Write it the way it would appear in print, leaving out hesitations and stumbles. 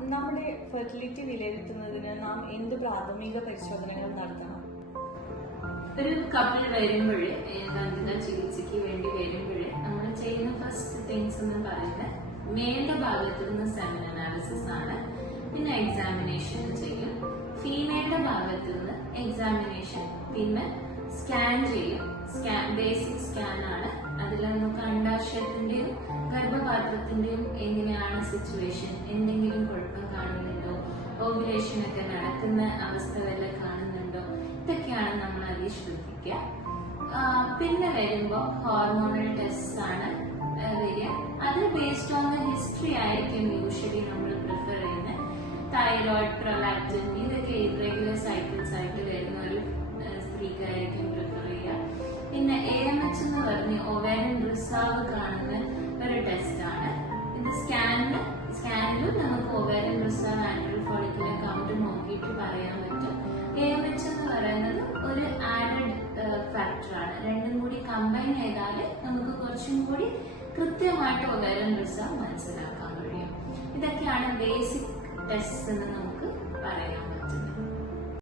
നമ്മുടെ ഫെർട്ടിലിറ്റി വിലയിരുത്തുന്നതിന് നാം എന്ത് പ്രാഥമിക പരിശോധനകൾ നടത്തണം? ഒരു കപ്പിൾ വരുമ്പോഴേ ഗാന്ധിക ചികിത്സയ്ക്ക് വേണ്ടി വരുമ്പോഴേ നമ്മൾ ചെയ്യുന്ന ഫസ്റ്റ് തിങ്സ് എന്ന് പറയുന്നത് മേലിന്റെ ഭാഗത്തു നിന്ന് സെമൻ അനാലിസിസ് ആണ്. പിന്നെ എക്സാമിനേഷൻ ചെയ്യും. ഫീമെയിലിന്റെ ഭാഗത്തു നിന്ന് എക്സാമിനേഷൻ, പിന്നെ സ്കാൻ ചെയ്യും. ബേസിക് സ്കാൻ ആണ്. അതിൽ നമുക്ക് അണ്ഡാശയത്തിന്റെയും ഗർഭപാത്രത്തിന്റെയും എങ്ങനെയാണ് സിറ്റുവേഷൻ, എന്തെങ്കിലും കുഴപ്പം കാണുന്നുണ്ടോ, ഓവുലേഷൻ ഒക്കെ നടക്കുന്ന അവസ്ഥ വല്ല കാണുന്നുണ്ടോ, ഇതൊക്കെയാണ് നമ്മൾ അതിൽ ശ്രദ്ധിക്കുക. പിന്നെ വരുമ്പോ ഹോർമോണൽ ടെസ്റ്റ് ആണ് വരിക. അത് ബേസ്ഡ് ഓൺ ദ ഹിസ്റ്ററി ആയിരിക്കും യൂഷ്വലി നമ്മൾ പ്രിഫർ ചെയ്യുന്നത്. തൈറോയിഡ്, പ്രൊലാക്റ്റിൻ, ഇതൊക്കെ ഇറഗുലർ സൈക്കിൾസ് ആയിട്ട് വരുന്ന ഒരു സ്ത്രീക്കായിരിക്കും പ്രിഫർ ചെയ്യുക. പിന്നെ AMH എന്ന് പറഞ്ഞ് ഓവേറിയൻ റിസർവ് കാണുന്ന ഒരു ടെസ്റ്റ് ആണ്. ഇത് സ്കാനിലും നമുക്ക് ovarian reserve, antral follicular count നോക്കിയിട്ട് പറയാൻ പറ്റും. AMH എന്ന് പറയുന്നത് ഒരു ആഡഡ് ഫാക്ടർ ആണ്. രണ്ടും കൂടി കമ്പൈൻ ചെയ്താൽ നമുക്ക് കുറച്ചും കൂടി കൃത്യമായിട്ട് ഓവേറിയൻ റിസർവ് മനസ്സിലാക്കാൻ കഴിയും. ഇതൊക്കെയാണ് ബേസിക് ടെസ്റ്റ് എന്ന് നമുക്ക് പറയാം.